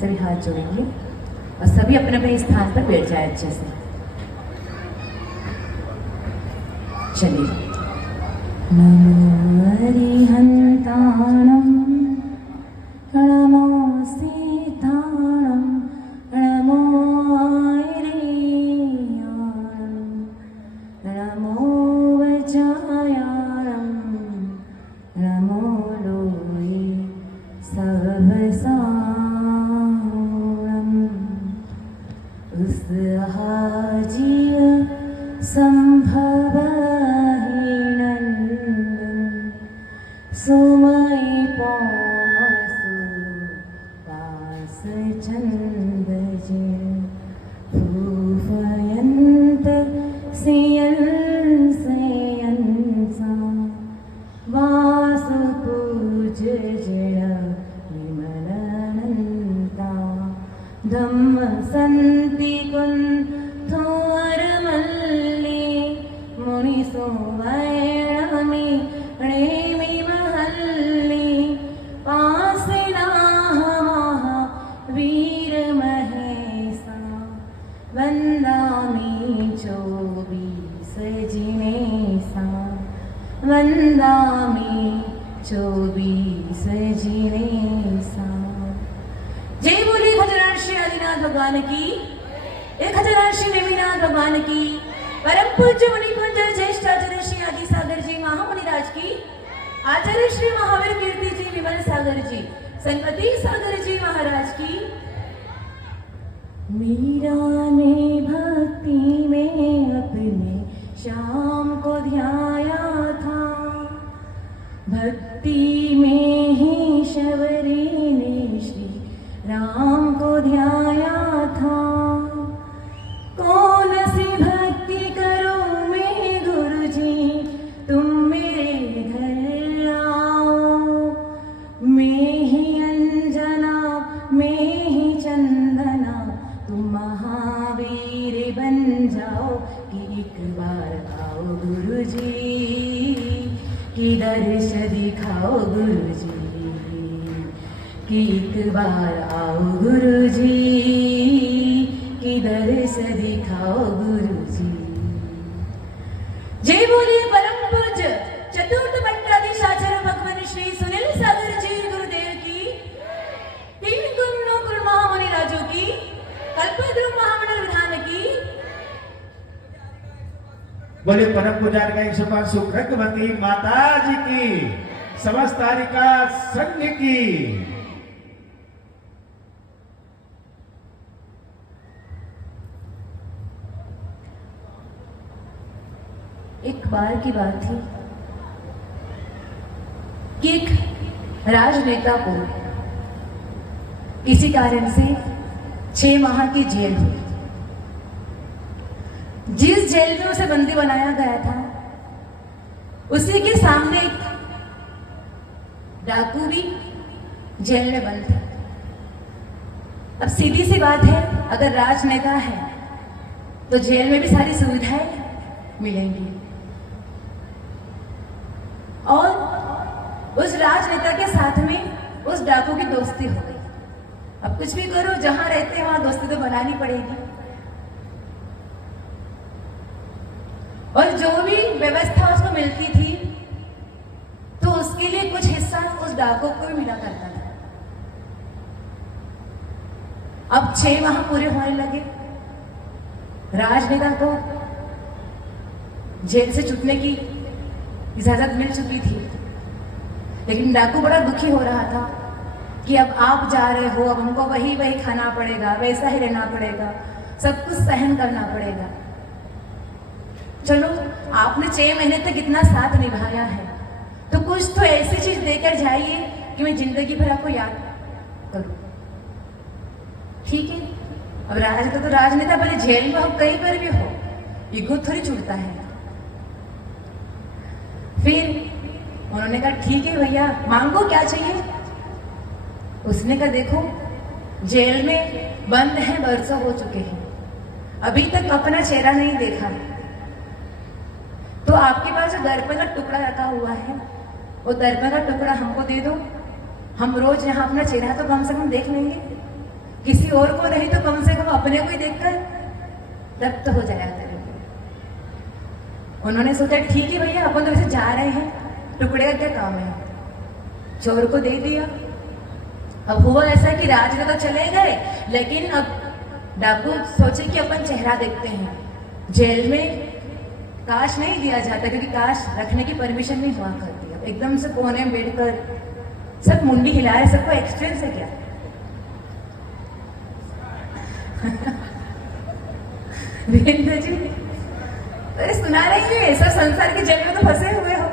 सभी हाथ जोड़ेंगे और सभी अपने अपने स्थान पर बैठ जाए अच्छे से। चलिए। नमो हरिहंताणं नमो सीताणं नमो ऐरेयाणं नमो वज्रायाणं नमो लोये सर्वसारणम् उसहाजीय संभवहीनन्दन सुमय पौसु पास चंदजे फूफयंत सियन सेयंसा वासु पूज जड़ विमलनंता धम्म संति कुन थोर मल्ली मुनि सोवैणमी प्रेमी महल्ली पासना महा वीर महेशा वंदामी चौबीस जिनेसा वंदामी चौबीस जिनेसा। जय बोली खजराज श्री आदिनाथ भगवान की, एक खजराज श्री देवीनाथ भगवान की, परम पूज्य मुनि कुंज ज्येष्ठ आचार्य श्री आदि सागर जी महामुनिराज की, आचार्य श्री महावीर कीर्ति जी विमल सागर जी संपति सागर जी महाराज की। मीरा ने भक्ति में अपने श्याम को ध्याया था, भक्ति में ही शबरी ने श्री राम को ध्याया था। कौन सी भक्ति करूं मैं गुरु जी, तुम मेरे घर आओ। मैं ही अंजना मैं ही चंदना, तुम महावीर बन जाओ कि एक बार आओ गुरु जी, कि दर्श दिखाओ गुरु जी, कि एक बार आओ गुरु जी, कि दर्श दिखाओ गुरु जी। जय बोलिए परम पूज्य चतुर्थ पट्टाधीशाचार्य भगवान श्री सुनील सागर जी गुरुदेव की, तीन गुण महामुनि राजों की, कल्पद्रुम महामंडल विधान की। बोले परम पुजारी का 105 सुखवती माता जी की, समस्त तारिका संघ की। एक बार की बात थी कि एक राजनेता को किसी कारण से 6 माह की जेल हुई। जिस जेल में उसे बंदी बनाया गया था उसी के सामने एक डाकू भी जेल में बंद था। अब सीधी सी बात है, अगर राजनेता है तो जेल में भी सारी सुविधाएं मिलेंगी। और उस राजनेता के साथ में उस डाकू की दोस्ती हो गई। अब कुछ भी करो, जहां रहते हैं वहां दोस्ती तो बनानी पड़ेगी। और जो भी व्यवस्था उसको मिलती थी तो उसके लिए कुछ हिस्सा उस डाकू को भी मिला करता था। अब 6 माह पूरे होने लगे, राजनेता को जेल से छूटने की इजाजत मिल चुकी थी, लेकिन डाकू बड़ा दुखी हो रहा था कि अब आप जा रहे हो, अब हमको वही खाना पड़ेगा, वैसा ही रहना पड़ेगा, सब कुछ सहन करना पड़ेगा। चलो आपने 6 महीने तक इतना साथ निभाया है तो कुछ तो ऐसी चीज देकर जाइए कि मैं जिंदगी भर आपको याद करूं। ठीक है, अब राजनेता तो राजनेता, भले जेल में हो कहीं पर भी हो, ईगो थोड़ी छूटता है। फिर उन्होंने कहा ठीक है भैया, मांगो क्या चाहिए। उसने कहा देखो जेल में बंद है, बरसों हो चुके हैं, अभी तक अपना चेहरा नहीं देखा, तो आपके पास जो दर्पण का टुकड़ा रखा हुआ है वो दर्पण का टुकड़ा हमको दे दो, हम रोज यहाँ अपना चेहरा तो कम से कम देख लेंगे, किसी और को नहीं तो कम से कम अपने को ही देखकर तृप्त हो जाया करेंगे। उन्होंने सोचा ठीक है भैया, अपन तो वैसे जा रहे हैं, टुकड़े का क्या काम है, चोर को दे दिया। अब हुआ ऐसा कि राज तो चले गए, लेकिन अब डाकू सोचे कि अपन चेहरा देखते हैं। जेल में काश नहीं दिया जाता, क्योंकि काश रखने की परमिशन नहीं हुआ करती। अब एकदम से कोने में बैठकर सब मुंडी हिला रहे, सबको एक्सपीरियंस है क्या? वीरेंद्र जी, अरे सुना रही है, ऐसा संसार के जेल में तो फंसे हुए हो,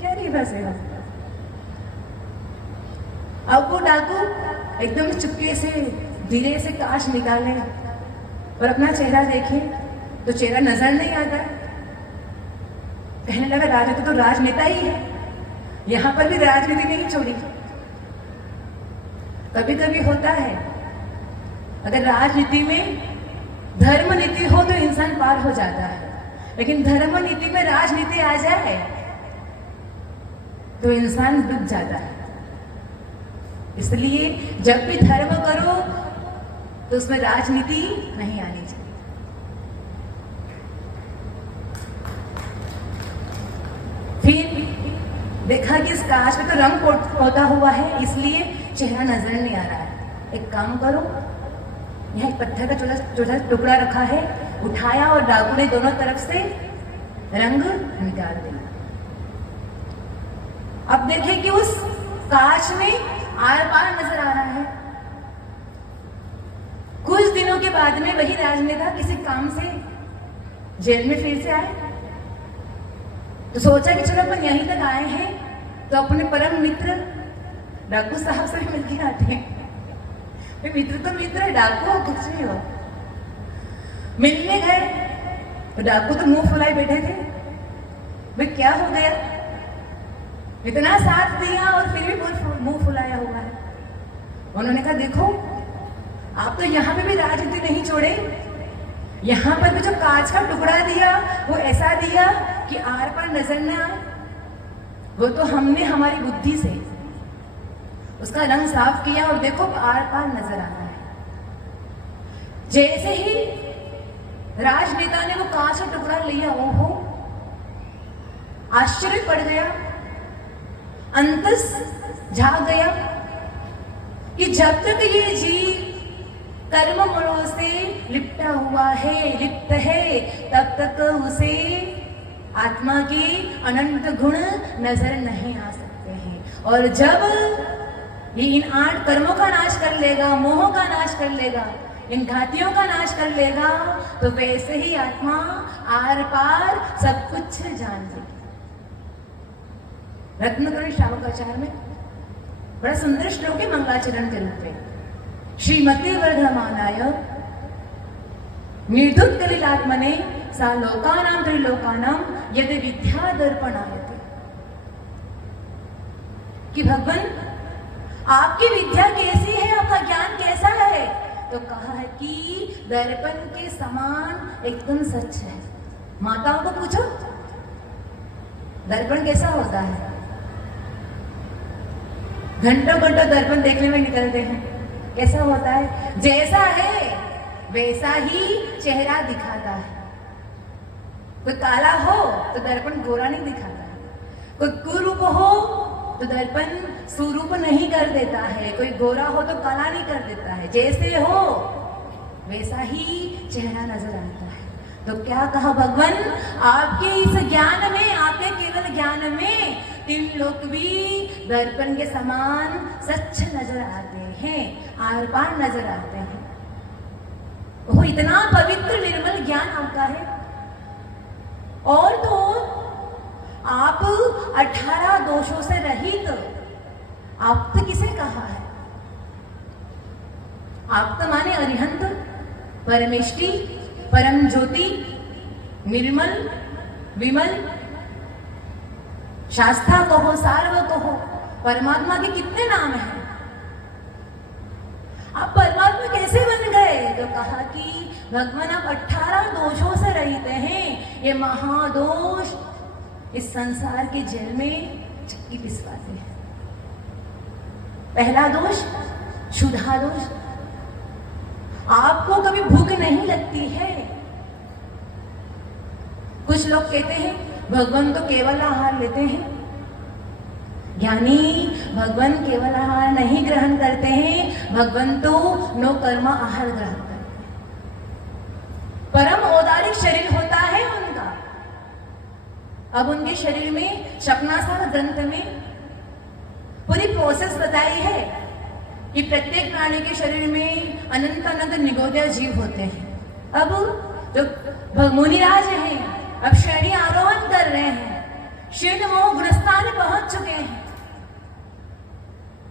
क्या नहीं फंसे हो? अब वो डाकू एकदम चुपके से धीरे से काश निकाले और अपना चेहरा देखे तो चेहरा नजर नहीं आता। कहने लगा राजा तो राजनेता ही है, यहां पर भी राजनीति नहीं छोड़ी। कभी कभी होता है, अगर राजनीति में धर्म नीति हो तो इंसान पार हो जाता है, लेकिन धर्म नीति में राजनीति आ जाए तो इंसान डूब जाता है। इसलिए जब भी धर्म करो तो उसमें राजनीति नहीं आनी चाहिए। फिर देखा कि इस कांच में तो रंग पोता हुआ है, इसलिए चेहरा नजर नहीं आ रहा है। एक काम करो, यहाँ एक पत्थर का छोटा छोटा टुकड़ा रखा है, उठाया और डाकू ने दोनों तरफ से रंग निकाल दिया। अब देखें कि उस कांच में आर पार नजर आ रहा है। कुछ दिनों के बाद में वही राजनेता किसी काम से जेल में फिर से आए, तो सोचा कि चलो अपन यहीं तक आए हैं तो अपने परम मित्र डाकू साहब से मिल के आते हैं। मित्र तो मित्र है, डाकू हो कुछ नहीं हो। मिलने गए तो डाकू तो मुंह फुलाए बैठे थे। भाई क्या हो गया, इतना साथ दिया और फिर भी मुंह फुलाया हुआ है। उन्होंने कहा देखो, आप तो यहाँ पे भी राजनीति नहीं छोड़े, यहाँ पर भी जो कांच का टुकड़ा दिया वो ऐसा दिया कि आर पार नजर न आए। वो तो हमने हमारी बुद्धि से उसका रंग साफ किया और देखो आर पार नजर आ रहा है। जैसे ही राजनेता ने वो कांच का टुकड़ा लिया, ओहो आश्चर्य पड़ गया, अंतस झाग गया कि जब तक ये जीव कर्म मणों से लिपटा हुआ है, लिप्त है, तब तक उसे आत्मा के अनंत गुण नजर नहीं आ सकते हैं। और जब ये इन 8 कर्मों का नाश कर लेगा, मोह का नाश कर लेगा, इन घातियों का नाश कर लेगा, तो वैसे ही आत्मा आर पार सब कुछ जान लेगी। रत्नकरी श्रावकाचार्य में बड़ा सुंदर श्लोक है मंगलाचरण के रूप में। श्रीमती वर्धमानाय निर्धुत कलिलात्मने सा लोकानां त्रिलोकानां यदि विद्या दर्पणायते। कि भगवान आपकी विद्या कैसी है, आपका ज्ञान कैसा है? तो कहा है कि दर्पण के समान एकदम सच है। माताओं को पूछो दर्पण कैसा होता है, घंटों घंटों दर्पण देखने में निकलते हैं, कैसा होता है? जैसा है वैसा ही चेहरा दिखाता है। कोई काला हो तो दर्पण गोरा नहीं दिखाता है, कोई कुरूप हो तो दर्पण सुरूप नहीं कर देता है, कोई गोरा हो तो काला नहीं कर देता है। जैसे हो वैसा ही चेहरा नजर आता है। तो क्या कहा भगवान, आपके इस ज्ञान में, आपके केवल ज्ञान में 3 लोक भी दर्पण के समान सच नजर आते हैं, आर पार नजर आते हैं। वो इतना पवित्र निर्मल ज्ञान आपका है। और तो आप 18 दोषों से रहित आप तो किसे कहा है? आप तो माने अरिहंत, परमेष्टि, परम ज्योति, निर्मल, विमल, शास्त्रा कहो, सार्व कहो, परमात्मा के कितने नाम हैं? आप परमात्मा कैसे बन गए? तो कहा कि भगवान आप 18 दोषों से रहित हैं। ये महादोष इस संसार के जेल में चक्की पिसवाते हैं। पहला दोष क्षुधा दोष। आपको कभी भूख नहीं लगती है? कुछ लोग कहते हैं भगवान तो केवल आहार लेते हैं। ज्ञानी भगवान केवल आहार नहीं ग्रहण करते हैं, भगवान तो नो कर्म आहार ग्रहण करते हैं। परम औदारिक शरीर होता है उनका। अब उनके शरीर में शपनासार ग्रंथ में पूरी प्रोसेस बताई है कि प्रत्येक प्राणी के शरीर में अनंत अनंत निगोदय जीव होते हैं। अब जो मुनिराज हैं, अब श्रेणी आरोहण कर रहे हैं, शीर्ण मोह गुणस्थान पहुंच चुके हैं।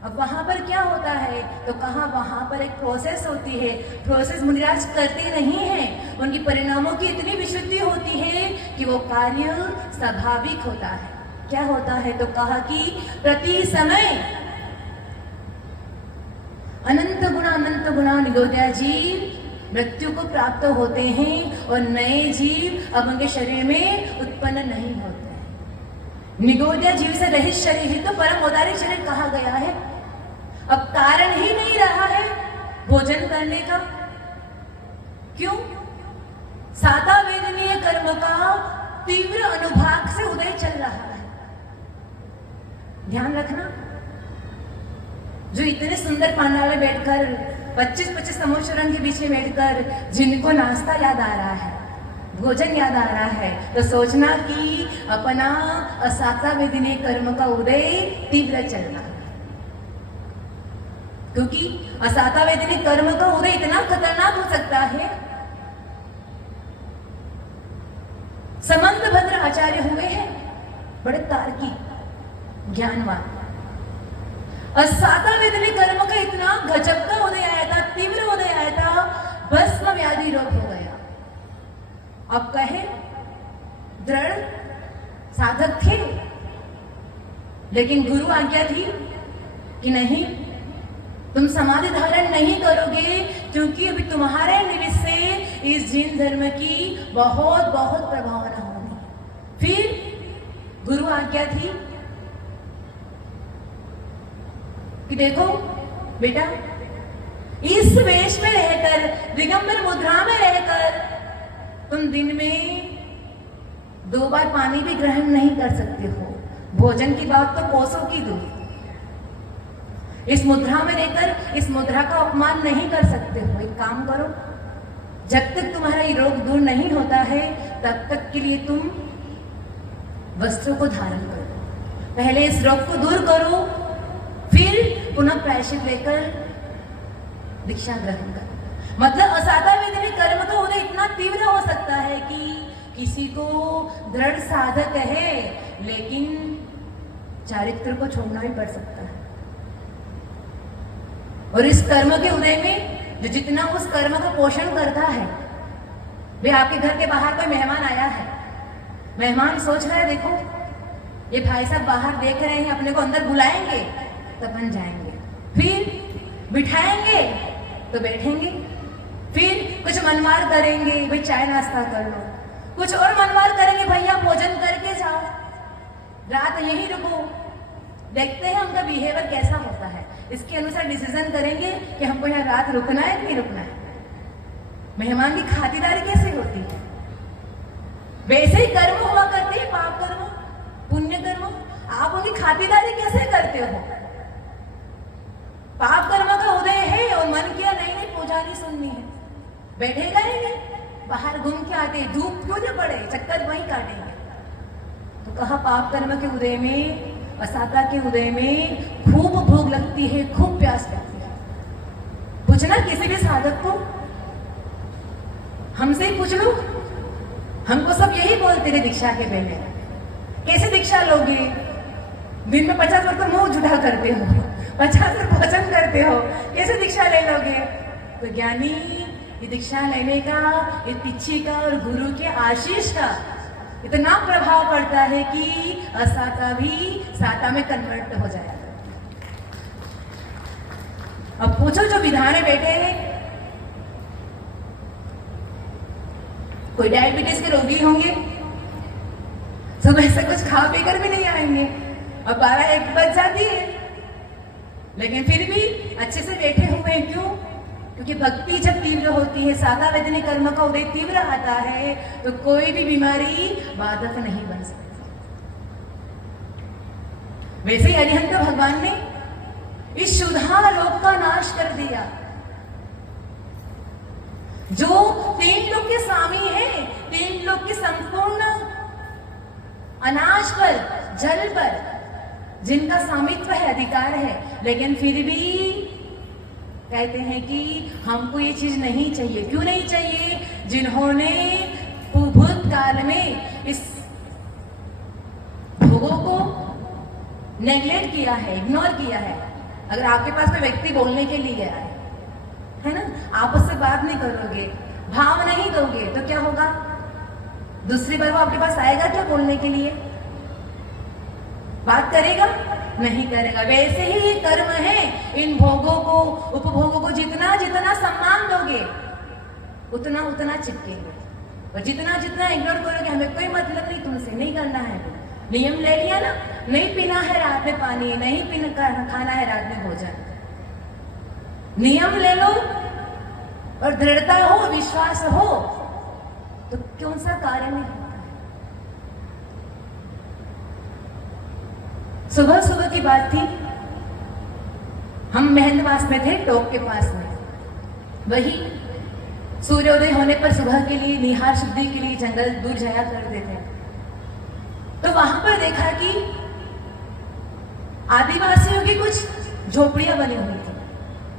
अब वहां पर क्या होता है तो कहा वहां पर एक प्रोसेस होती है। प्रोसेस मुनिराज करते नहीं है, उनकी परिणामों की इतनी विशुद्धि होती है कि वो कार्य स्वाभाविक होता है। क्या होता है तो कहा कि प्रति समय अनंत गुणा निगोदय जीव मृत्यु को प्राप्त होते हैं और नए जीव अब उनके शरीर में उत्पन्न नहीं होते हैं। निगोदय जीव से रहित शरीर ही तो परम औदारिक शरीर कहा गया है। अब कारण ही नहीं रहा है भोजन करने का। क्यों? साता वेदनीय कर्म का तीव्र अनुभाग से उदय चल रहा है। ध्यान रखना, जो इतने सुंदर पांडाल में बैठकर 25-25 संवत्सरों के बीच में बैठकर जिनको नाश्ता याद आ रहा है, भोजन याद आ रहा है, तो सोचना कि अपना असाता वेदनीय कर्म का उदय तीव्र चलना है। क्योंकि असाता वेदनीय कर्म का उदय इतना खतरनाक हो सकता है। समंत भद्र आचार्य हुए हैं, बड़े तार्किक ज्ञानवान। असाता वेदनीय कर्म का इतना गजब का उदय आया था, तीव्र उदय आया था, भस्म व्याधि रोग हो गया। अब कहे दृढ़ साधक थे, लेकिन गुरु आज्ञा थी कि नहीं, तुम समाधि धारण नहीं करोगे, क्योंकि अभी तुम्हारे निमित्त से इस जीन धर्म की बहुत बहुत प्रभावना होगी। फिर गुरु आज्ञा थी कि देखो बेटा, इस वेश में रहकर, दिगंबर मुद्रा में रहकर तुम दिन में 2 बार पानी भी ग्रहण नहीं कर सकते हो। भोजन की बात तो कोसों की दूर। इस मुद्रा में रहकर इस मुद्रा का अपमान नहीं कर सकते हो। एक काम करो, जब तक तुम्हारा ये रोग दूर नहीं होता है तब तक के लिए तुम वस्त्रों को धारण करो। पहले इस रोग को दूर करो, फिर पुनः प्रायश्चित लेकर दीक्षा ग्रहण करो। मतलब असाता वेदनीय कर्म का उदय इतना तीव्र हो सकता है कि किसी को दृढ़ साधक है, लेकिन चारित्र को छोड़ना भी पड़ सकता है। और इस कर्म के उदय में जो जितना उस कर्म का पोषण करता है, वे आपके घर के बाहर कोई मेहमान आया है, मेहमान सोच रहा है देखो ये भाई साहब बाहर देख रहे हैं, अपने को अंदर बुलाएंगे तब बन जाएंगे, फिर बिठाएंगे तो बैठेंगे, फिर कुछ मनमार करेंगे, भाई चाय नाश्ता कर लो, कुछ और मनमार करेंगे, भैया भोजन करके जाओ, रात यहीं रुको। देखते हैं उनका बिहेवियर कैसा होता है, इसके अनुसार डिसीजन करेंगे कि हमको यहाँ रात रुकना है कि नहीं रुकना है। मेहमान की खातिरदारी कैसे होती है, वैसे ही कर्म हुआ करते हैं, पाप कर्म पुण्य कर्म। आप उनकी खातिरदारी कैसे करते हो? पाप कर्म का उदय है और मन किया नहीं पुजारी सुननी है, बैठेगा ही नहीं, बाहर घूम के आते, धूप क्यों न पड़े, चक्कर वहीं काटेंगे। तो कहा पाप कर्म के उदय में, असाता के उदय में खूब भूख लगती है, खूब प्यास लगती है। पूछना किसी भी साधक को, हमसे ही पूछ लो, हमको सब यही बोलते थे दीक्षा के पहले, कैसे दीक्षा लोगे? दिन में 50 बार तो मुंह जुड़ा करते हो, 50 बार भोजन करते हो, कैसे दीक्षा ले लोगे? तो ज्ञानी ये दीक्षा लेने का, ये पिछी का और गुरु के आशीष का इतना प्रभाव पड़ता है कि असाता भी साता में कन्वर्ट हो जाएगा। अब पूछो जो विधाने बैठे हैं, कोई डायबिटीज के रोगी होंगे, सुबह से कुछ खा पी कर भी नहीं आएंगे, अब 12-1 बज जाती है, लेकिन फिर भी अच्छे से बैठे हुए हैं। क्यों? क्योंकि भक्ति जब तीव्र होती है, सादा वेदनी कर्म का उदय तीव्र आता है, तो कोई भी बीमारी बाधक नहीं बन सकती। वैसे ही अरिहंत भगवान ने इस शुद्धा लोक का नाश कर दिया। जो 3 लोक के स्वामी है, 3 लोक के संपूर्ण अनाज पर, जल पर जिनका स्वामित्व है, अधिकार है, लेकिन फिर भी कहते हैं कि हमको ये चीज नहीं चाहिए। क्यों नहीं चाहिए? जिन्होंने भूतकाल में इस भोगों को नेग्लेक्ट किया है, इग्नोर किया है। अगर आपके पास में व्यक्ति बोलने के लिए गया है ना, आप उससे बात नहीं करोगे, भाव नहीं दोगे, तो क्या होगा? दूसरी बार वो आपके पास आएगा क्या बोलने के लिए? बात करेगा? नहीं करेगा। वैसे ही ये कर्म है, इन भोगों को, उपभोगों को जितना जितना सम्मान दोगे, उतना उतना चिपकेंगे, और जितना जितना इग्नोर करोगे, हमें कोई मतलब नहीं तुमसे, नहीं करना है। नियम ले लिया ना, नहीं पीना है रात में पानी, नहीं खाना है रात में भोजन। नियम ले लो और दृढ़ता हो, विश्वास हो, तो कौन सा कार्य नहीं होता है। सुबह सुबह की बात थी, हम मेहंदवास में थे, टोक के पास में। वही सूर्योदय होने पर सुबह के लिए, निहार शुद्धि के लिए जंगल दूर जाया करते थे। तो वहां पर देखा कि आदिवासियों की कुछ झोपड़ियां बनी हुई थी।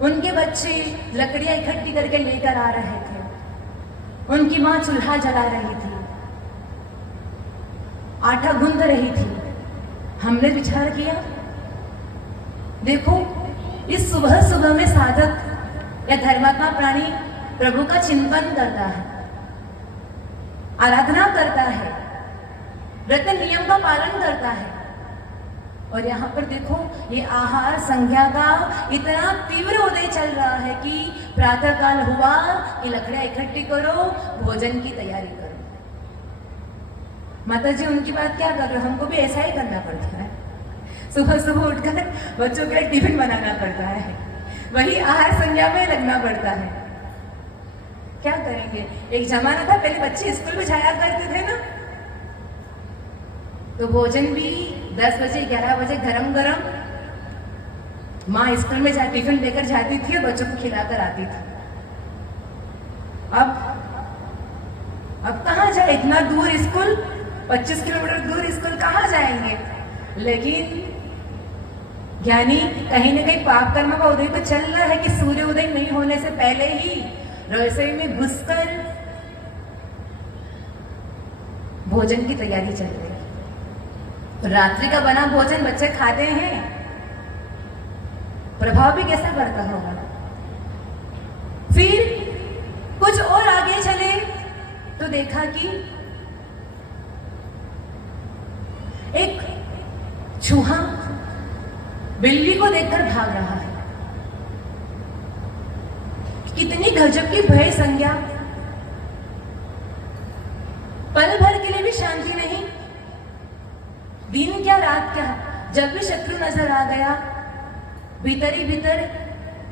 उनके बच्चे लकड़ियां इकट्ठी करके लेकर आ रहे थे। उनकी मां चूल्हा जला रही थी, आटा गूंद रही थी। हमने विचार किया, देखो इस सुबह सुबह में साधक या धर्मात्मा प्राणी प्रभु का चिंतन करता है, आराधना करता है, व्रत नियम का पालन करता है, और यहाँ पर देखो ये आहार संज्ञा का इतना तीव्र उदय चल रहा है कि प्रातः काल हुआ कि लकड़ियां इकट्ठी करो, भोजन की तैयारी करो। माता जी उनकी बात क्या कर रहे हो? हमको भी ऐसा ही करना पड़ता है। सुबह सुबह उठकर बच्चों के लिए टिफिन बनाना पड़ता है, वही आहार संज्ञा में लगना पड़ता है। क्या करेंगे? एक जमाना था पहले बच्चे स्कूल में जाया करते थे ना, तो भोजन भी 10 बजे 11 बजे गरम गरम माँ स्कूल में टिफिन लेकर जाती थी और बच्चों को खिलाकर आती थी। अब कहाँ जाए? इतना दूर स्कूल, 25 किलोमीटर दूर स्कूल, कहाँ जाएंगे? लेकिन ज्ञानी कहीं ना कहीं पाप कर्म का उदय तो चल रहा है कि सूर्य उदय नहीं होने से पहले ही रसोई में घुसकर भोजन की तैयारी चल रही है। रात्रि का बना भोजन बच्चे खाते हैं, प्रभाव भी कैसा पड़ता होगा। फिर कुछ और आगे चले तो देखा कि एक चूहा बिल्ली को देखकर भाग रहा है। कितनी गजब की भय संज्ञा! पल भर के लिए भी शांति नहीं, दिन क्या रात क्या, जब भी शत्रु नजर आ गया भीतर ही भीतर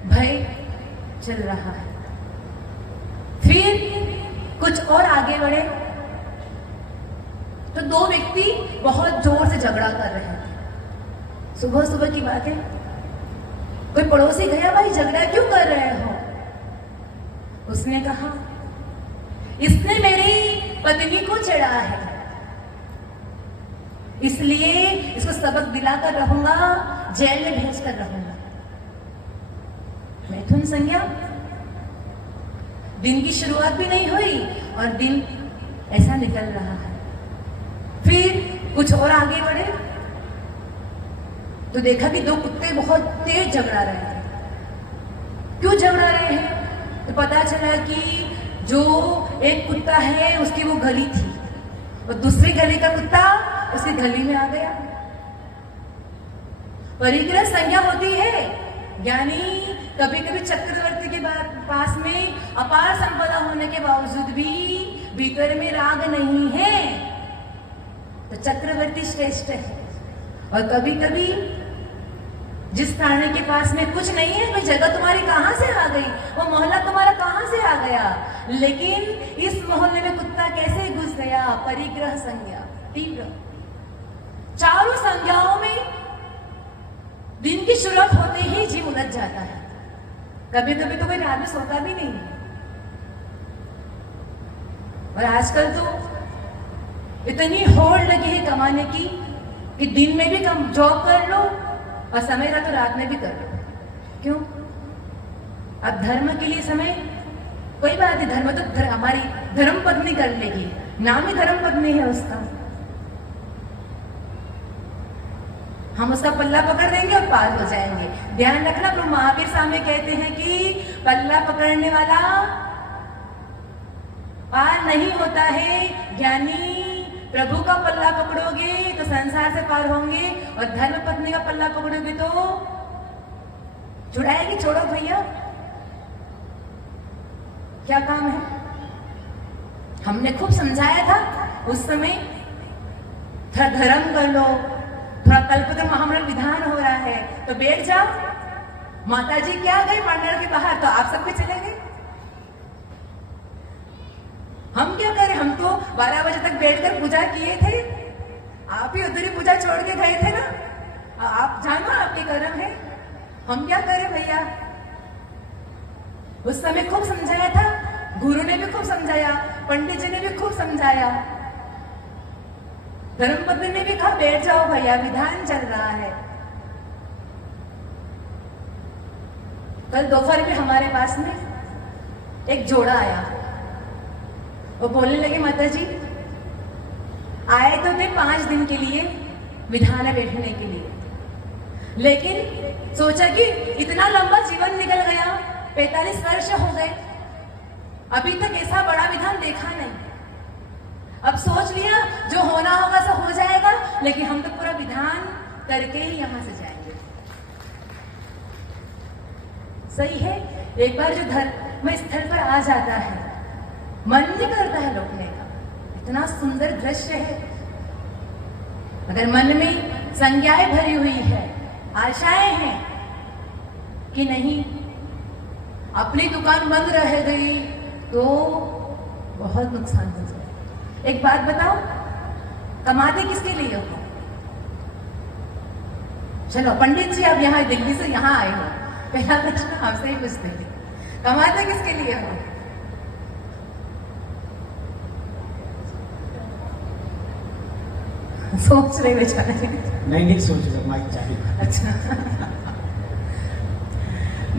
भय चल रहा है। फिर कुछ और आगे बढ़े तो 2 व्यक्ति बहुत जोर से झगड़ा कर रहे थे। सुबह सुबह की बात है, कोई पड़ोसी गया, भाई झगड़ा क्यों कर रहे हो? उसने कहा, इसने मेरी पत्नी को चढ़ा है, इसलिए इसको सबक दिलाकर रहूंगा, जेल में भेजकर रहूंगा। मैथुन संज्ञा, दिन की शुरुआत भी नहीं हुई और दिन ऐसा निकल रहा है। फिर कुछ और आगे बढ़े तो देखा कि 2 कुत्ते बहुत तेज झगड़ा रहे थे। क्यों झगड़ा रहे हैं? तो पता चला कि जो एक कुत्ता है उसकी वो गली थी और दूसरी गली का कुत्ता उसकी गली में आ गया। परिग्रह संज्ञा होती है, यानी कभी कभी चक्रवर्ती के पास में अपार संपदा होने के बावजूद भी भीतर में राग नहीं है, तो चक्रवर्ती श्रेष्ठ है। और कभी कभी जिस थाने के पास में कुछ नहीं है, कोई जगह तुम्हारी कहाँ से आ गई, वो मोहल्ला तुम्हारा कहाँ से आ गया, लेकिन इस मोहल्ले में कुत्ता कैसे घुस गया। परिग्रह संज्ञा तीव्र, चारों संज्ञाओं में दिन की शुरुआत होते ही जीव उलझ जाता है। कभी कभी तो कोई रात में सोता भी नहीं है। और आजकल तो इतनी होड़ लगी है कमाने की कि दिन में भी कम जॉब कर लो और समय रहा तो रात में भी कर लो। क्यों? अब धर्म के लिए समय, कोई बात नहीं, धर्म तो हमारी धर्म पत्नी कर लेगी, नाम ही धर्म पत्नी है उसका। हम उसका पल्ला पकड़ देंगे और पार हो जाएंगे। ध्यान रखना, प्रभु महावीर सामने कहते हैं कि पल्ला पकड़ने वाला पार नहीं होता है। ज्ञानी प्रभु का पल्ला पकड़ोगे तो संसार से पार होंगे, और धर्म पत्नी का पल्ला पकड़ोगे तो छुड़ाएगी। छोड़ो भैया, क्या काम है। हमने खूब समझाया था उस समय, थोड़ा धर्म कर लो, थोड़ा कल्पतरु महामंडल विधान हो रहा है तो बैठ जाओ। माता जी क्या गए मंडल के बाहर, तो आप सब भी चले गए। हम क्या करें, हम तो 12 बजे तक बैठकर पूजा किए थे, आप ही उधर ही पूजा छोड़ के गए थे ना। आप जानो आपके कर्म है, हम क्या करें भैया। उस समय खूब समझाया था, गुरु ने भी खूब समझाया, पंडित जी ने भी खूब समझाया, धर्मपत्नी ने भी कहा बैठ जाओ भैया, विधान चल रहा है। कल दोपहर में हमारे पास में एक जोड़ा आया, वो बोलने लगे माता जी आए तो थे 5 दिन के लिए विधान बैठने के लिए, लेकिन सोचा कि इतना लंबा जीवन निकल गया, 45 वर्ष हो गए, अभी तक ऐसा बड़ा विधान देखा नहीं। अब सोच लिया जो होना होगा सब हो जाएगा, लेकिन हम तो पूरा विधान करके ही यहां से जाएंगे। सही है, एक बार जो धर्म स्थल पर आ जाता है मन नहीं करता है लौटने का। इतना सुंदर दृश्य है, अगर मन में संज्ञाएं भरी हुई है, आशाएं हैं कि नहीं अपनी दुकान बंद रह गई तो बहुत नुकसान हो जाए। एक बात बताओ, कमाते किसके लिए हो? चलो पंडित जी आप यहाँ दिल्ली से यहाँ आए हो, पहला प्रश्न आपसे ही पूछते हैं, कमाते किसके लिए हो? सोच रहे बेचारे। नहीं सोच रहे, माइक चाहिए। अच्छा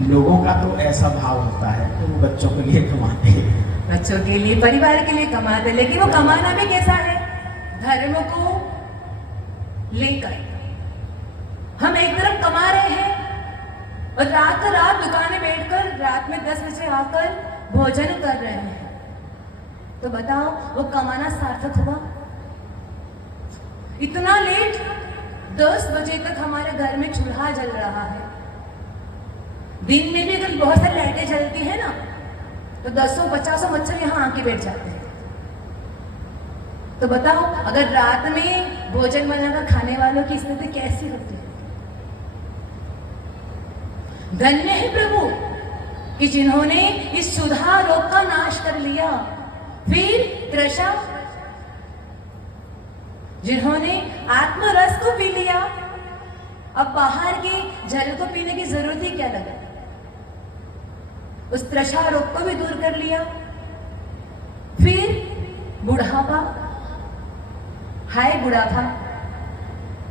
लोगों का तो ऐसा भाव होता है तो वो बच्चों के लिए कमाते हैं, बच्चों के लिए, परिवार के लिए कमाते, लेकिन वो कमाना भी कैसा है? धर्म को लेकर हम एक तरफ कमा रहे हैं और रात दुकानें बैठकर रात में 10 बजे आकर भोजन कर रहे हैं, तो बताओ वो कमाना सार्थक हुआ? इतना लेट 10 बजे तक हमारे घर में चूल्हा जल रहा है, दिन में भी अगर बहुत सारी लाइटें जलती है ना तो 10-50 मच्छर यहाँ आके बैठ जाते हैं। तो बताओ अगर रात में भोजन बनाकर खाने वालों की स्थिति कैसी होती है? धन्य है प्रभु कि जिन्होंने इस क्षुधा रोग का नाश कर लिया, फिर तृषा, जिन्होंने आत्मरस को पी लिया, अब बाहर के जल को पीने की जरूरत ही क्या लगा, उस तृषा रोग को भी दूर कर लिया। फिर बुढ़ापा, हाय बुढ़ापा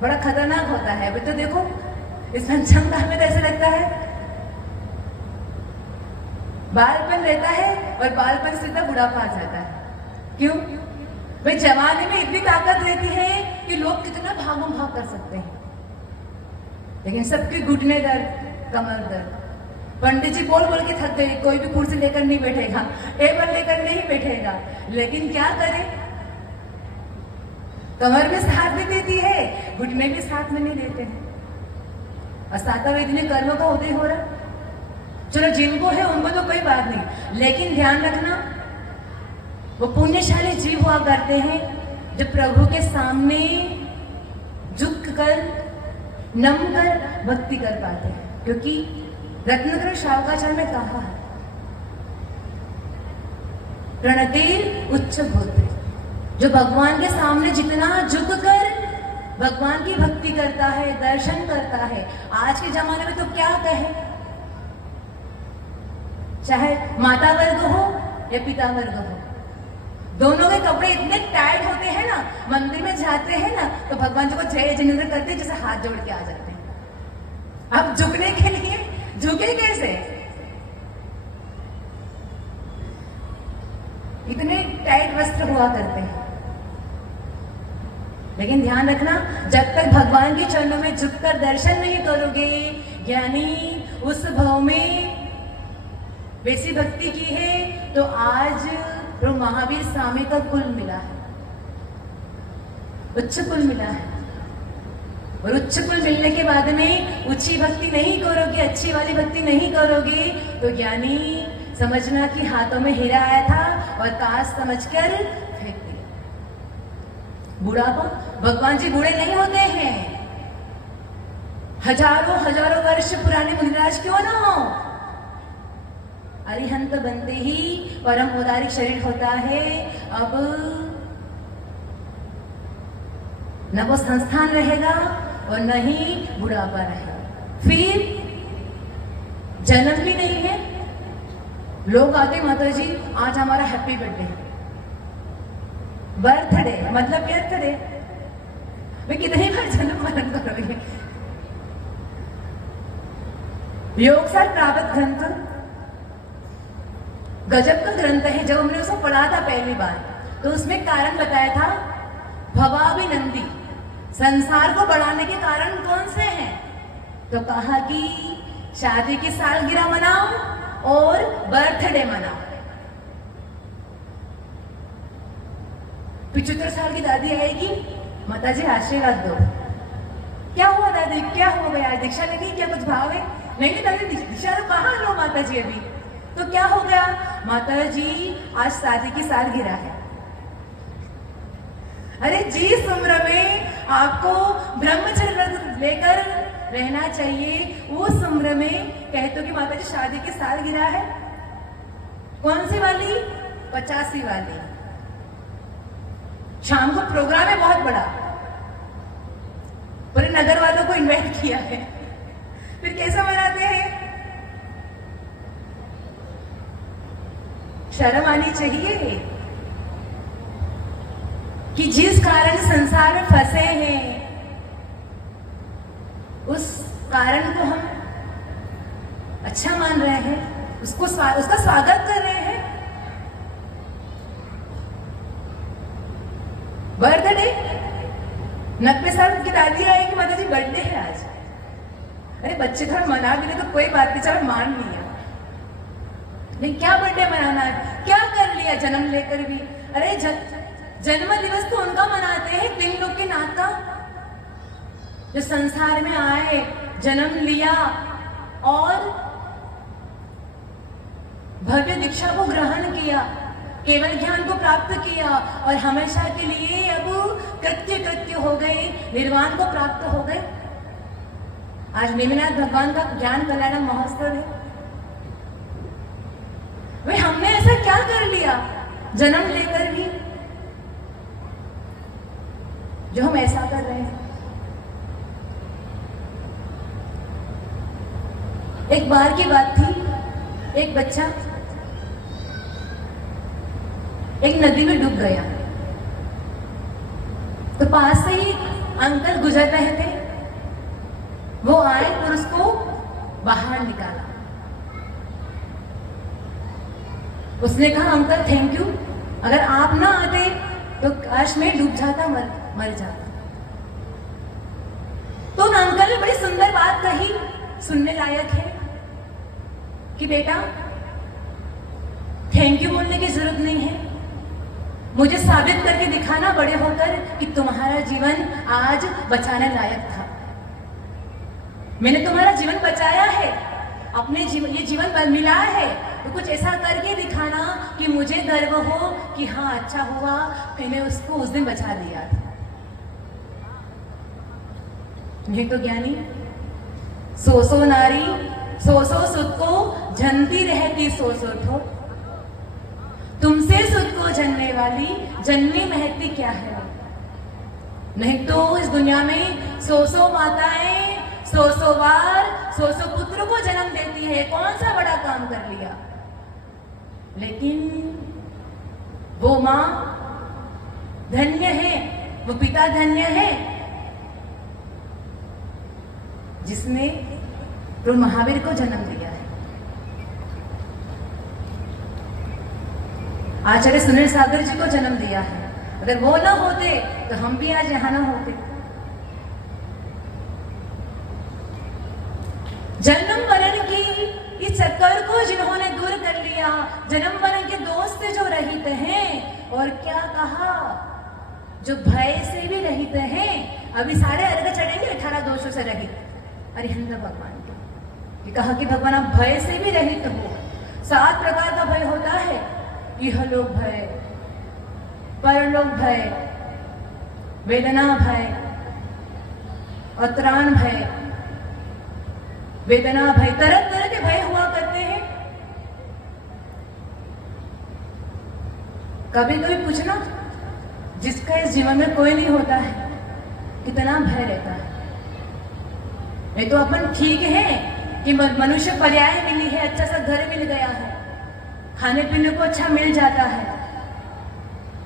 बड़ा खतरनाक होता है। अभी तो देखो इस पंचम काल में तो ऐसे लगता है बालपन रहता है और बालपन से सीधा बुढ़ापा आ जाता है। क्यों भाई? जवानी में इतनी ताकत रहती है कि लोग कितना भागम भाग कर सकते हैं, लेकिन सबके घुटने दर्द, कमर दर्द, पंडित जी बोल बोल के थक गए, कोई भी कुर्सी लेकर नहीं बैठेगा, टेबल लेकर नहीं बैठेगा, लेकिन क्या करे, कमर में साथ भी देती है, घुटने भी साथ में नहीं देते हैं, और सातवें में इतने कर्मों का उदय हो रहा। चलो जिनको है उनको तो कोई बात नहीं, लेकिन ध्यान रखना वो पुण्यशाली जीव हुआ करते हैं जो प्रभु के सामने झुक कर नम कर भक्ति कर पाते हैं, क्योंकि रत्नकर श्रावकाचार्य में कहा है प्रणतेर उच्च भूत, जो भगवान के सामने जितना झुक कर भगवान की भक्ति करता है, दर्शन करता है। आज के जमाने में तो क्या कहे, चाहे माता वर्ग हो या पिता वर्ग हो, दोनों के कपड़े इतने टाइट होते हैं ना, मंदिर में जाते हैं ना तो भगवान जी को जय जिनेंद्र करते हैं, जैसे हाथ जोड़ के आ जाते हैं। अब झुकने के लिए झुके कैसे, इतने टाइट वस्त्र हुआ करते हैं। लेकिन ध्यान रखना, जब तक भगवान के चरणों में झुककर दर्शन नहीं करोगे, यानी उस भाव में वैसी भक्ति की है, तो आज प्रभु महावीर स्वामी का कुल मिला है, उच्च कुल मिला है। और उच्च कुल मिलने के बाद में ऊंची भक्ति नहीं करोगे, अच्छी वाली भक्ति नहीं करोगे, तो ज्ञानी समझना कि हाथों में हीरा आया था और काश समझकर फेंक दिया। बुढ़ापा, भगवान जी बूढ़े नहीं होते हैं, हजारों हजारों वर्ष पुराने मुनिराज क्यों ना हो, अरिहंत बनते ही परम औदारिक शरीर होता है। अब न वो संस्थान रहेगा और न ही बुढ़ापा रहेगा, फिर जन्म भी नहीं है। लोग आते, माता जी आज हमारा हैप्पी बर्थडे, बर्थडे मतलब बर्थडे, वे कितनी बार जन्म मरण करोगे। योग सार प्राप्त ग्रंथ गजब का ग्रंथ है। जब हमने उसको पढ़ा था पहली बार, तो उसमें कारण बताया था, भवाभिनंदी, संसार को बढ़ाने के कारण कौन से हैं, तो कहा कि शादी की सालगिरह मनाओ और बर्थडे मनाओ। 75 साल की दादी आएगी, माता जी आशीर्वाद दो। क्या हुआ दादी, क्या हो गया, दीक्षा लेनी, क्या कुछ भाव है? नहीं दादी दीक्षा तो कहाँ लो माता जी अभी, तो क्या हो गया, माता जी आज शादी की सालगिरह है। अरे जिस उम्र में आपको ब्रह्मचर्य व्रत लेकर रहना चाहिए, उस उम्र में कहते हो कि माता जी शादी की सालगिरह है, कौन सी वाली, 85वीं वाली। शाम को प्रोग्राम है बहुत बड़ा, पूरे नगर वालों को इनवाइट किया है, फिर कैसे मनाते हैं, शर्म आनी चाहिए कि जिस कारण संसार में फंसे हैं, उस कारण को हम अच्छा मान रहे हैं, उसका स्वागत कर रहे हैं। बर्थडे, 90 साल की दादी आएगी, माता जी बर्थडे है आज, अरे बच्चे थोड़ा मना भी ले तो कोई बात नहीं, चलो मान लिया, लेकिन क्या बर्थडे मनाना है, क्या कर लिया जन्म लेकर भी। अरे जन्म दिवस तो उनका मनाते हैं 3 लोग के नाता, जो संसार में आए, जन्म लिया और भव्य दीक्षा को ग्रहण किया, केवल ज्ञान को प्राप्त किया और हमेशा के लिए अब कृत्य हो गए, निर्वाण को प्राप्त हो गए। आज नेमिनाथ भगवान का ज्ञान कल्याण महोत्सव है। वे हमने ऐसा क्या कर लिया जन्म लेकर भी, जो हम ऐसा कर रहे हैं। एक बार की बात थी, एक बच्चा एक नदी में डूब गया, तो पास से ही अंकल गुजर रहे थे, वो आए और उसको बाहर निकाला। उसने कहा अंकल थैंक यू, अगर आप ना आते तो काश में डूब जाता, मर जाता। तो उन अंकल ने बड़ी सुंदर बात कही, सुनने लायक है, कि बेटा थैंक यू बोलने की जरूरत नहीं है, मुझे साबित करके दिखाना बड़े होकर कि तुम्हारा जीवन आज बचाने लायक था। मैंने तुम्हारा जीवन बचाया है, अपने ये जीवन मिला है, तो कुछ ऐसा करके दिखाना कि मुझे गर्व हो कि हाँ अच्छा हुआ मैंने उसको उस दिन बचा दिया था। नहीं तो ज्ञानी सो सो नारी सो सो सुत को जनती रहती सो सो ठो। तुमसे सुत को जनने वाली जननी महती क्या है। नहीं तो इस दुनिया में सो सौ माताएं सो सौ बार सो सौ पुत्र को जन्म देती है, कौन सा बड़ा काम कर लिया। लेकिन वो माँ धन्य है, वो पिता धन्य है जिसने प्रभु महावीर को जन्म दिया है। आचार्य सुनील सागर जी को जन्म दिया है। अगर वो ना होते तो हम भी आज यहां ना होते। जन्म मरण की इस चक्कर को जिन्होंने दूर कर लिया, जन्म मरण के दोस्त जो रहित हैं, और क्या कहा, जो भय से भी रहित हैं। अभी सारे अर्घ चढ़ेंगे 18 दोषों से रहित अरिहंत भगवान को। ये कहा कि भगवान आप भय से भी रहित हो। 7 प्रकार का भय होता है, इहलोक भय, परलोक भय, वेदना भय, अत्राण भय, वेदना भय, तरह तरह के भय हुआ करते हैं। कभी कोई पूछना जिसका इस जीवन में कोई नहीं होता है, कितना भय रहता है। ये तो अपन ठीक है कि मनुष्य पर्याय मिली है, अच्छा सा घर मिल गया है, खाने पीने को अच्छा मिल जाता है,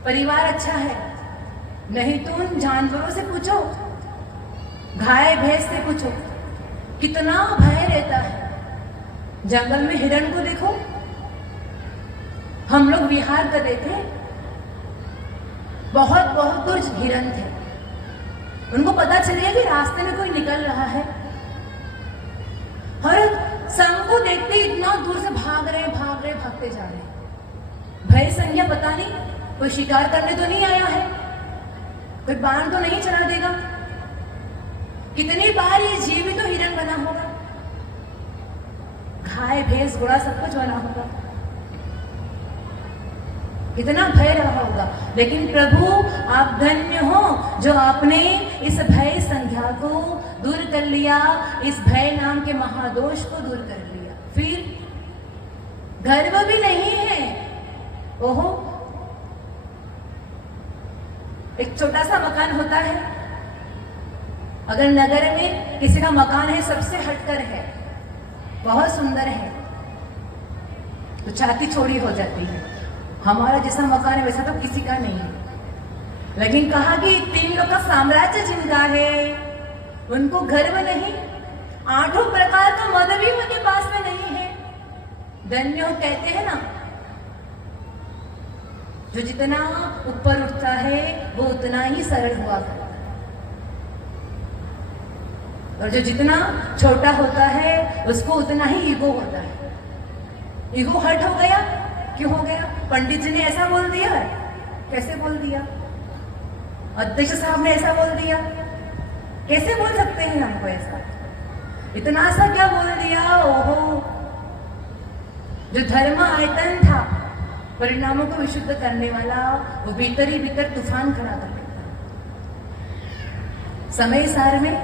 परिवार अच्छा है। नहीं तो उन जानवरों से पूछो, गाय भैंस से पूछो, कितना भय रहता है। जंगल में हिरण को देखो, हम लोग विहार कर देते, बहुत बहुत दूर हिरण थे। उनको पता चल गया कि रास्ते में कोई निकल रहा है, और संग को देखते ही इतना दूर से भाग रहे भागते जा रहे। भय संज्ञा पता नहीं, कोई शिकार करने तो नहीं आया है, कोई बाण तो नहीं चला देगा। कितनी बार ये जीवित तो हिरण बना होगा, गाय भैंस घोड़ा सब कुछ बना होगा, कितना भय रहा होगा। लेकिन प्रभु आप धन्य हो जो आपने इस भय संध्या को दूर कर लिया, इस भय नाम के महादोष को दूर कर लिया। फिर गर्व भी नहीं है। ओहो, एक छोटा सा मकान होता है, अगर नगर में किसी का मकान है सबसे हटकर है, बहुत सुंदर है, तो छाती छोड़ी हो जाती है। हमारा जैसा मकान है वैसा तो किसी का नहीं है। लेकिन कहा कि 3 लोग का साम्राज्य जिनका है उनको गर्व नहीं, 8 प्रकार का मद भी उनके पास में नहीं है। धन्य कहते हैं ना, जो जितना ऊपर उठता है वो उतना ही सरल हुआ करता है, और जो जितना छोटा होता है उसको उतना ही ईगो होता है। ईगो हर्ट हो गया, क्यों हो गया? पंडित जी ने ऐसा बोल दिया है, कैसे बोल दिया? अध्यक्ष साहब ने ऐसा बोल दिया, कैसे बोल सकते हैं हमको ऐसा? इतना सा क्या बोल दिया? ओहो, जो धर्म आयतन था परिणामों को विशुद्ध करने वाला, वो भीतर ही भीतर तूफान खड़ा कर देता। समय सार में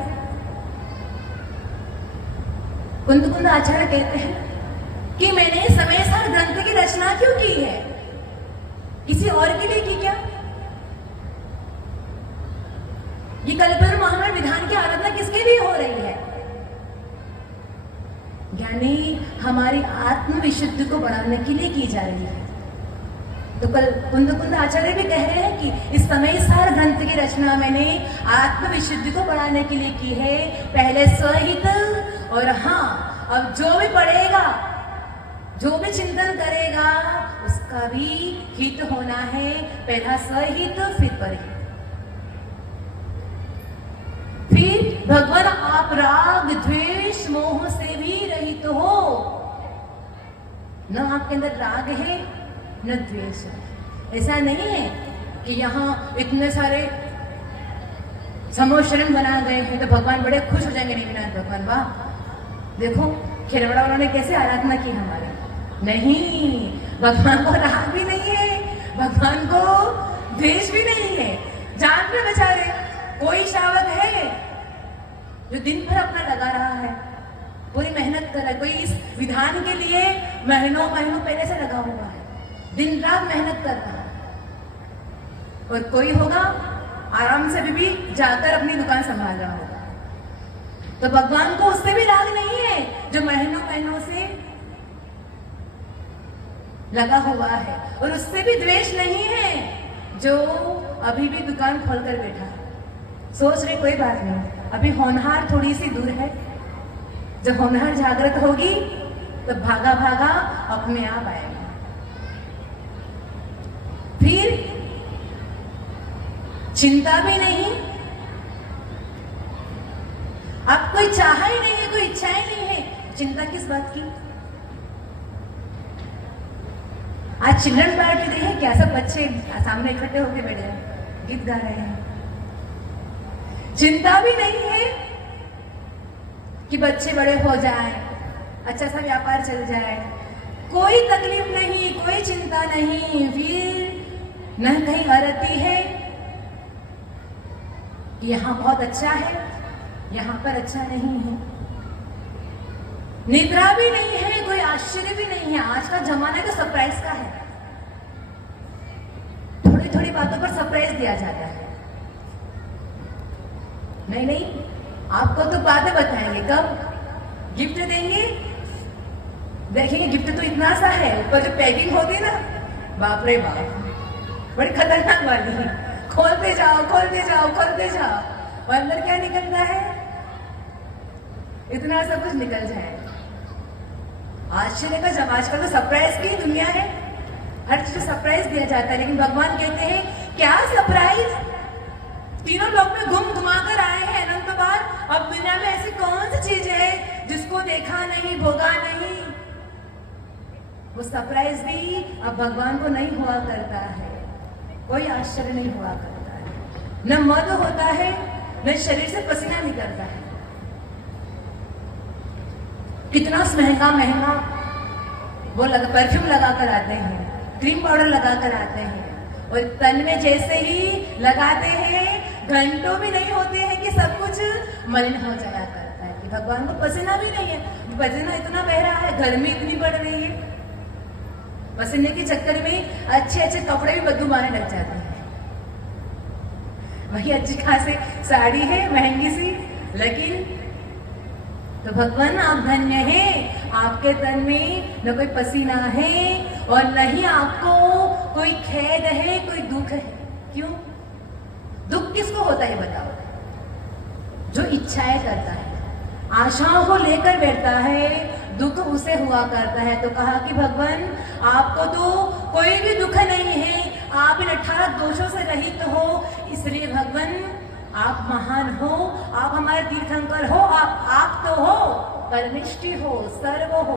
कुंद कुंद आचार्य कहते हैं कि मैंने समय सार ग्रंथ की रचना क्यों की है? किसी और के लिए की क्या? ये कल्पतरु महामंडल विधान की आराधना किसके लिए हो रही है? यानी हमारी आत्म विशुद्धि को बढ़ाने के लिए की जा रही है। तो कल कुंद कुंद आचार्य भी कह रहे हैं कि इस समय सार ग्रंथ की रचना मैंने आत्म विशुद्धि को बढ़ाने के लिए की है। पहले स्वहित, और हाँ, अब जो भी पढ़ेगा, जो भी चिंतन करेगा, उसका भी हित होना है। पहला स्वहित, फिर परहित। फिर भगवान आप राग द्वेष मोह से भी रहित हो। न आपके अंदर राग है न द्वेष है। ऐसा नहीं है कि यहाँ इतने सारे समोशरण बना गए हैं तो भगवान बड़े खुश हो जाएंगे। नहीं विनायक भगवान, वाह देखो खेलवड़ा वालों ने कैसे आराधना की हमारी। नहीं, भगवान को राग भी नहीं है, भगवान को द्वेष भी नहीं है। जान में बेचारे कोई शावक है जो दिन भर अपना लगा रहा है, पूरी मेहनत कर रहा है। कोई इस विधान के लिए महीनों महीनों पहले से लगा हुआ है, दिन रात मेहनत कर रहा है। और कोई होगा आराम से भी जाकर अपनी दुकान संभाल रहा होगा। तो भगवान को उससे भी राग नहीं है जो महीनों महीनों से लगा हुआ है, और उससे भी द्वेष नहीं है जो अभी भी दुकान खोलकर बैठा है। सोच रहे कोई बात नहीं, अभी होनहार थोड़ी सी दूर है, जब होनहार जागृत होगी तो भागा भागा अपने आप आएगा। फिर चिंता भी नहीं, अब कोई चाह ही नहीं है, कोई इच्छा ही नहीं है, चिंता किस बात की। आज चिल्ड्रन पार्टी देखे क्या, सब बच्चे सामने इकट्ठे होकर बैठे हैं, गीत गा रहे हैं। चिंता भी नहीं है कि बच्चे बड़े हो जाएं, अच्छा सा व्यापार चल जाए, कोई तकलीफ नहीं, कोई चिंता नहीं। फिर न कहीं अरती है कि यहाँ बहुत अच्छा है, यहाँ पर अच्छा नहीं है। निद्रा भी नहीं है, कोई आश्चर्य भी नहीं है। आज का जमाना तो सरप्राइज का है, थोड़ी थोड़ी बातों पर सरप्राइज दिया जाता है। नहीं नहीं, आपको तो बातें बताएंगे, कब गिफ्ट देंगे, देखेंगे गिफ्ट तो इतना सा है, ऊपर जो पैकिंग होती है ना, बाप रे बाप, बड़ी खतरनाक वाली है। खोलते जाओ खोलते जाओ खोलते जाओ, और अंदर क्या निकलता है, इतना सब कुछ निकल जाए। आश्चर्य का जब आजकल तो सरप्राइज की दुनिया है, हर चीज सरप्राइज दिया जाता है। लेकिन भगवान कहते हैं क्या सरप्राइज, तीनों लोग में घूम घुमा कर आए हैं अनंत बार, अब दुनिया में ऐसी कौन सी चीज है जिसको देखा नहीं, भोगा नहीं। वो सरप्राइज भी अब भगवान को नहीं हुआ करता है, कोई आश्चर्य नहीं हुआ करता है, न मद होता है, न शरीर से पसीना निकलता है। कितना महंगा महंगा वो परफ्यूम लगा कर आते हैं, क्रीम पाउडर लगा कर आते हैं, और तन में जैसे ही लगाते हैं घंटों भी नहीं होते हैं कि सब कुछ मलिन हो जाया करता है। कि भगवान को पसीना भी नहीं है, पसीना इतना बह रहा है, गर्मी इतनी बढ़ रही है, पसीने के चक्कर में अच्छे अच्छे कपड़े भी बदबू मारने लग जाते हैं। वही अच्छी खासी साड़ी है महंगी सी, लेकिन तो भगवान आप धन्य हैं, आपके तन में न कोई पसीना है और न ही आपको कोई खेद है, कोई दुख है। क्यों? दुख किसको होता है बताओ? जो इच्छाएं करता है, आशाओं को लेकर बैठता है, दुख उसे हुआ करता है। तो कहा कि भगवान आपको तो कोई भी दुख नहीं है, आप इन 18 दोषों से रहित हो, इसलिए भगवान आप महान हो, आप हमारे तीर्थंकर हो, आप तो हो, परमेष्टि हो, सर्व हो।